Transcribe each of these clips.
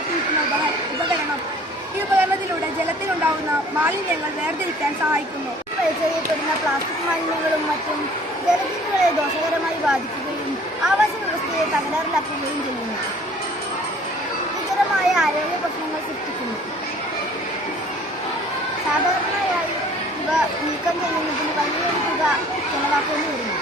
മാറ്റിവെക്കുന്ന ഉപകരണം. ഈ ഉപകരണത്തിലൂടെ ജലത്തിലുണ്ടാകുന്ന മാലിന്യങ്ങൾ വേർതിരിക്കാൻ സഹായിക്കുന്നു. വലിച്ചെറിയപ്പെടുന്ന പ്ലാസ്റ്റിക് മാലിന്യങ്ങളും മറ്റും ജലജീവികളെ ദോഷകരമായി ബാധിക്കുകയും ആവാസ വ്യവസ്ഥയെ തകരാറിലാക്കുകയും ചെയ്യുന്നു. ഗുരുതരമായ ആരോഗ്യ പ്രശ്നങ്ങൾ സൃഷ്ടിക്കുന്നു. സാധാരണയായി ഇവ നീക്കം ചെയ്യുന്നതിന് വലിയൊരു തുക ചെലവാക്കേണ്ടി വരുന്നു.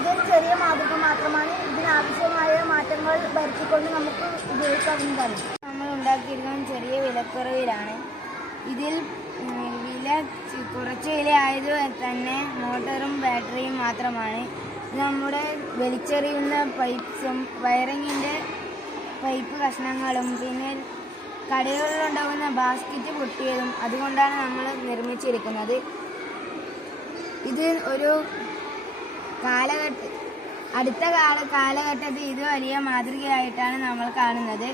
ഇതൊരു ചെറിയ മാതൃക മാത്രമാണ്. ഇതിനാവശ്യമായ മാറ്റങ്ങൾ വരുത്തിക്കൊണ്ട് നമുക്ക് ഉപയോഗിക്കാവുന്നതാണ്. നമ്മൾ ഉണ്ടാക്കിയിരിക്കുന്നത് ചെറിയ വിലക്കുറവിലാണ്. ഇതിൽ കുറച്ച് വിലയായത് തന്നെ മോട്ടറും ബാറ്ററിയും മാത്രമാണ്. നമ്മുടെ വലിച്ചെറിയുന്ന പൈപ്സും വയറിങ്ങിൻ്റെ പൈപ്പ് കഷ്ണങ്ങളും പിന്നെ കടകളിലുണ്ടാകുന്ന ബാസ്ക്കറ്റ് പൊട്ടിയതും അതുകൊണ്ടാണ് നമ്മൾ നിർമ്മിച്ചിരിക്കുന്നത്. ഇത് ഒരു അടുത്ത കാലഘട്ടത്തിൽ ഇത് വലിയ മാതൃകയായിട്ടാണ് നമ്മൾ കാണുന്നത്.